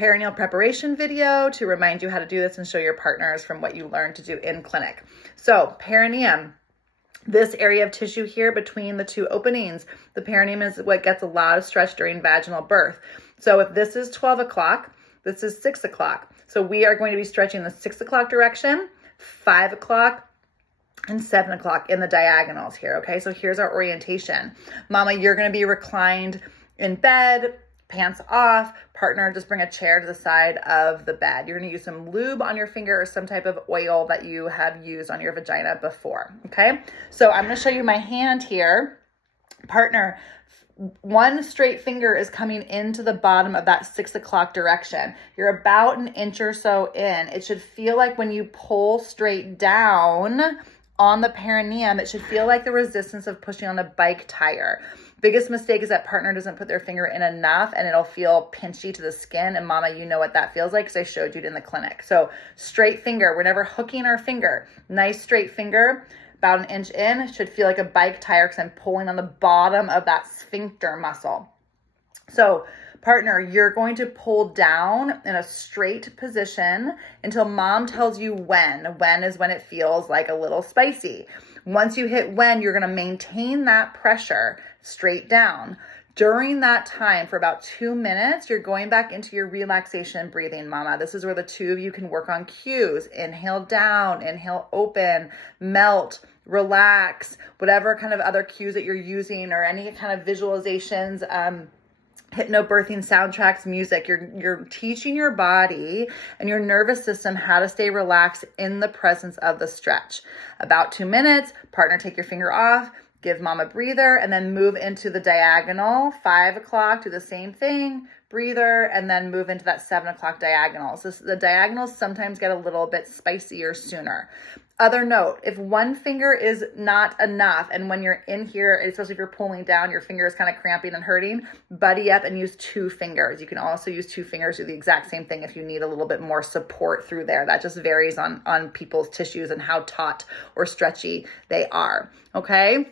perineal preparation video to remind you how to do this and show your partners from what you learned to do in clinic. So perineum, this area of tissue here between the two openings, the perineum is what gets a lot of stretch during vaginal birth. So if this is 12 o'clock, this is 6 o'clock. So we are going to be stretching the 6 o'clock direction, 5 o'clock, and 7 o'clock in the diagonals here, okay? So here's our orientation. Mama, you're gonna be reclined in bed, pants off. Partner, just bring a chair to the side of the bed. You're gonna use some lube on your finger or some type of oil that you have used on your vagina before, okay? So I'm gonna show you my hand here. Partner, one straight finger is coming into the bottom of that 6 o'clock direction. You're about an inch or so in. It should feel like when you pull straight down on the perineum, it should feel like the resistance of pushing on a bike tire. Biggest mistake is that partner doesn't put their finger in enough and it'll feel pinchy to the skin. And mama, you know what that feels like because I showed you it in the clinic. So straight finger, we're never hooking our finger. Nice straight finger, about an inch in, should feel like a bike tire because I'm pulling on the bottom of that sphincter muscle. So partner, you're going to pull down in a straight position until mom tells you when. When is when it feels like a little spicy. Once you hit when, you're going to maintain that pressure straight down. During that time, for about 2 minutes, you're going back into your relaxation breathing, mama. This is where the two of you can work on cues. Inhale down, inhale open, melt, relax, whatever kind of other cues that you're using or any kind of visualizations, hypnobirthing soundtracks, music. You're teaching your body and your nervous system how to stay relaxed in the presence of the stretch. About 2 minutes, partner, take your finger off, give mom a breather, and then move into the diagonal. 5 o'clock, do the same thing, breather, and then move into that 7 o'clock diagonal. So the diagonals sometimes get a little bit spicier sooner. Other note, if one finger is not enough, and when you're in here, especially if you're pulling down, your finger is kind of cramping and hurting, buddy up and use 2 fingers. You can also use 2 fingers, do the exact same thing if you need a little bit more support through there. That just varies on people's tissues and how taut or stretchy they are, okay?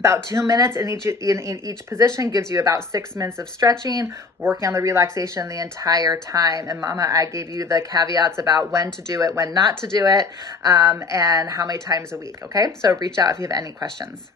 About 2 minutes in each position gives you about 6 minutes of stretching, working on the relaxation the entire time. And mama, I gave you the caveats about when to do it, when not to do it, and how many times a week, okay? So reach out if you have any questions.